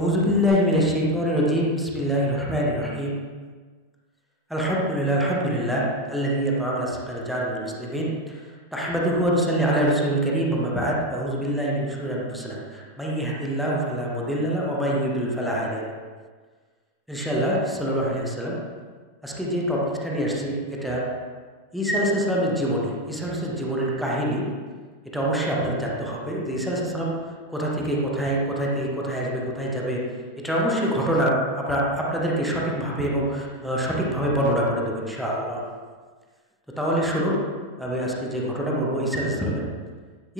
أعوذ بالله من الشيطان الرجيم بسم الله الرحمن الرحيم الحمد لله الذي يطعم رزقنا جعل من المسلمين نحمده ونصلي على رسول الكريم أما بعد أعوذ بالله من شرور أنفسنا من يهد الله فلا مضل له ومن يضلل فلا هادي له ইনশাআল্লাহ সাল্লাল্লাহু আলাইহি ওয়াসাল্লাম আজকে যে টপিকটা নিয়ে আসছি এটা ঈসা আলাইহিস সালামের জীবনী, ঈসা আলাইহিস জীবনের কাহিনী। এটা অবশ্যই আপনাদের জানতে হবে যে ঈসা আলাইহিস সালাম কোথা থেকে কোথায় আসবে, কোথায় যাবে। এটা অবশ্যই ঘটনা আপনাদেরকে সঠিকভাবে বর্ণনা করে দেবো ইনশাআল্লাহ। তো তাহলে শুনুন, আমি আজকে যে ঘটনা বলবো ঈসা আলাইহিস সালামের।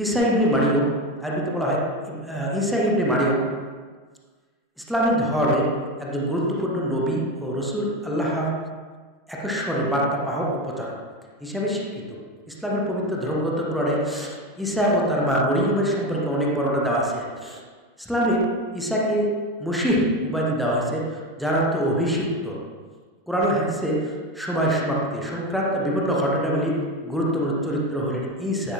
ঈসা ইবনে মারিয়ম, আরবিতে বলা হয় ঈসা ইবনে মারিয়ম, ইসলামিক ধর্মের একজন গুরুত্বপূর্ণ নবী ও রসুল, আল্লাহ একেশ্বরের বার্তা বাহক ও প্রচারক হিসাবে স্বীকৃত। ইসলামের পবিত্র ধর্মগ্রন্থ কোরআনে ঈসা ও তার মা মরিয়মের সম্পর্কে অনেক বর্ণনা দেওয়া আছে। ইসলামে ঈসাকে মসীহ উপাধি দেওয়া আছে, যার অর্থ অভিষিক্ত। কোরআন ও হাদিসে সময় সমাপ্তি সংক্রান্ত বিভিন্ন ঘটনাবলী গুরুত্বপূর্ণ চরিত্র হলেন ঈসা।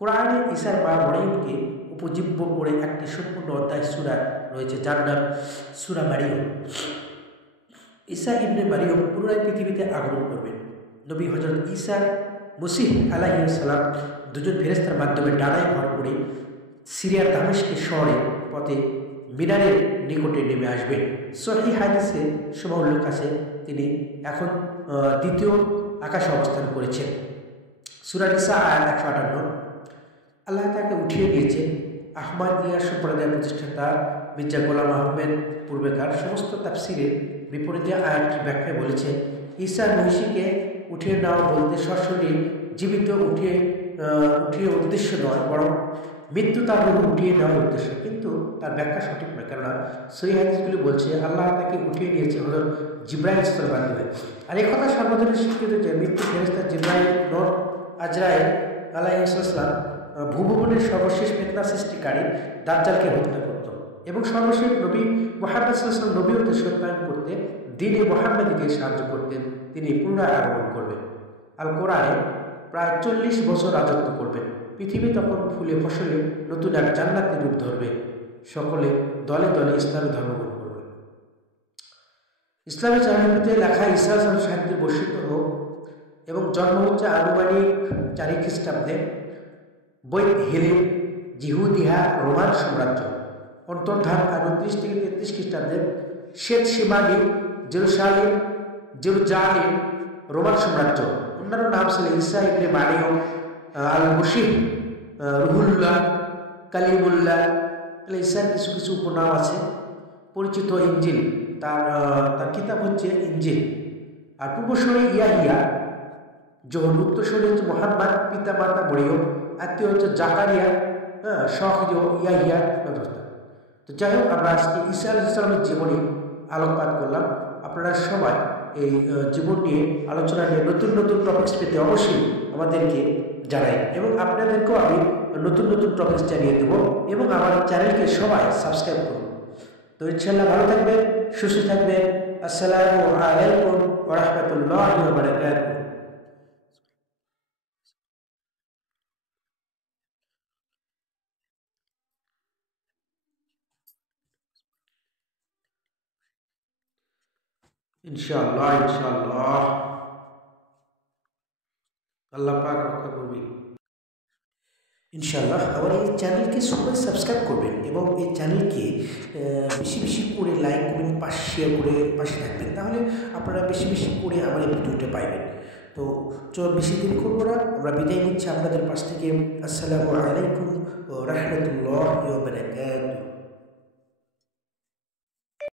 কোরআনে ঈসার মা মরিয়মকে উপজীব্য করে একটি সম্পূর্ণ অধ্যায় সূরা রয়েছে, যার নাম সূরা মারিয়ম। ঈসা ইবনে মারিয়ম পুনরায় পৃথিবীতে আগমন করবেন। নবী হযরত ঈসা মসীহ আলাইহিস সালাম দুজন ফেরেশতার মাধ্যমে ডানায় ভর করে সিরিয়ার দামেস্কের শহরে পথে মিনারের নিকটে নেমে আসবেন। সহিহ হাদিসে সময় উল্লেখ আছে তিনি এখন দ্বিতীয় আকাশে অবস্থান করেছেন। সূরা নিসা আয়াত 158। আল্লাহ তাকে উঠিয়ে দিয়েছেন। আহমদিয়া সম্প্রদায়ের প্রতিষ্ঠাতা মির্জা গোলাম আহমেদ পূর্বেকার সমস্ত তাফসিরের বিপরীতে আয়াতটি ব্যাখ্যায় বলেছেন, ঈসা মহিষীকে উঠিয়ে নেওয়া বলতে সরাসরি জীবিত উঠিয়ে উদ্দেশ্য নয়, বরং মৃত্যু তার রূপ উঠিয়ে নেওয়ার উদ্দেশ্য। কিন্তু তার ব্যাখ্যা সঠিক নয়, কেননা সহিহ হাদিসগুলি বলছে আল্লাহ তাকে উঠিয়ে নিয়েছে হলো জিব্রাইল ইসলামের মাধ্যমে। আর এই কথা সর্বজনীন স্বীকৃত যে মৃত্যু ফেরেশতা জিব্রাইল নূহ আজরাইল আলাইহিস সালাম ভূভবনের সর্বশেষ ফিতনা সৃষ্টিকারী দাজ্জালকে হত্যা করত এবং সর্বশেষ নবী মুহাম্মদ সাল্লাল্লাহু আলাইহি ওয়াসাল্লাম নবী হতে সত্যায়ন করতে দ্বীনে মুহাম্মাদীকে সাহায্য করতেন। তিনি পুনরায় আগমন করবেন। আল কোরআনে প্রায় 40 বছর রাজত্ব করবেন। পৃথিবী তখন ফুলে ফসলে নতুন এক জান্নাতের রূপ ধরবে। সকলে দলে দলে ইসলামী ধর্ম গ্রহণ করবে। ইসলামী চারিত্রিতে লেখা ঈসা আলাইহিস সাহিত্যের বৈশিষ্ট্য হোক এবং জন্ম হচ্ছে আনুমানিক 4 খ্রিস্টাব্দে বৈত হেলেন জিহুদিহা রোমান সাম্রাজ্য। অন্তর্ধান 29 থেকে 33 খ্রিস্টাব্দে শেত শিমানি জেরুজালেম রোমান সাম্রাজ্য। অন্যান্য নাম ছিল ঈসা ইবনে মারিয়ম, আল মসীহ, রুহুল্লাহ, কালিমুল্লাহ। ঈসার কিছু কিছু উপনাম আছে। পরিচিত ইঞ্জিল, তার কিতাব হচ্ছে ইঞ্জিল। আর পূর্বসূরি ইয়াহিয়া, যখন উত্তরসূরি হচ্ছে মোহাম্মদ, পিতা মাতা মরিয়ম, আত্মীয় হচ্ছে জাকারিয়া, সহজ ইয়াহিয়া। তো যাই হোক, আমরা আজকে ঈসা আলাইহিস সালামের জীবনী আলোকপাত করলাম। আপনারা সবাই এই জীবন নিয়ে আলোচনা নিয়ে নতুন নতুন টপিকস পেতে অবশ্যই আমাদেরকে জানাই এবং আপনাদেরকেও আমি নতুন নতুন টপিকস জানিয়ে দেবো এবং আমার চ্যানেলকে সবাই সাবস্ক্রাইব করুন। তো ইনশাআল্লাহ ভালো থাকবেন, সুস্থ থাকবেন। আসসালামু আলাইকুম ওয়া রাহমাতুল্লাহি ওয়া বারাকাতুহু। ইনশাআল্লাহ আল্লাহ পাক রক্ষা করবেন ইনশাআল্লাহ। আমার এই চ্যানেলকে সবাই সাবস্ক্রাইব করবেন এবং এই চ্যানেলকে বেশি বেশি করে লাইক করবেন, শেয়ার করে পাশে থাকবেন, তাহলে আপনারা বেশি বেশি করে আমার এই ভিডিওটা পাইবেন। তো চল বেশি দেরি করবো না, আমরা বিদায় নিচ্ছি আপনাদের পাশ থেকে। আসসালামু আলাইকুম ওয়া রাহমাতুল্লাহি ওয়া বারাকাতুহু।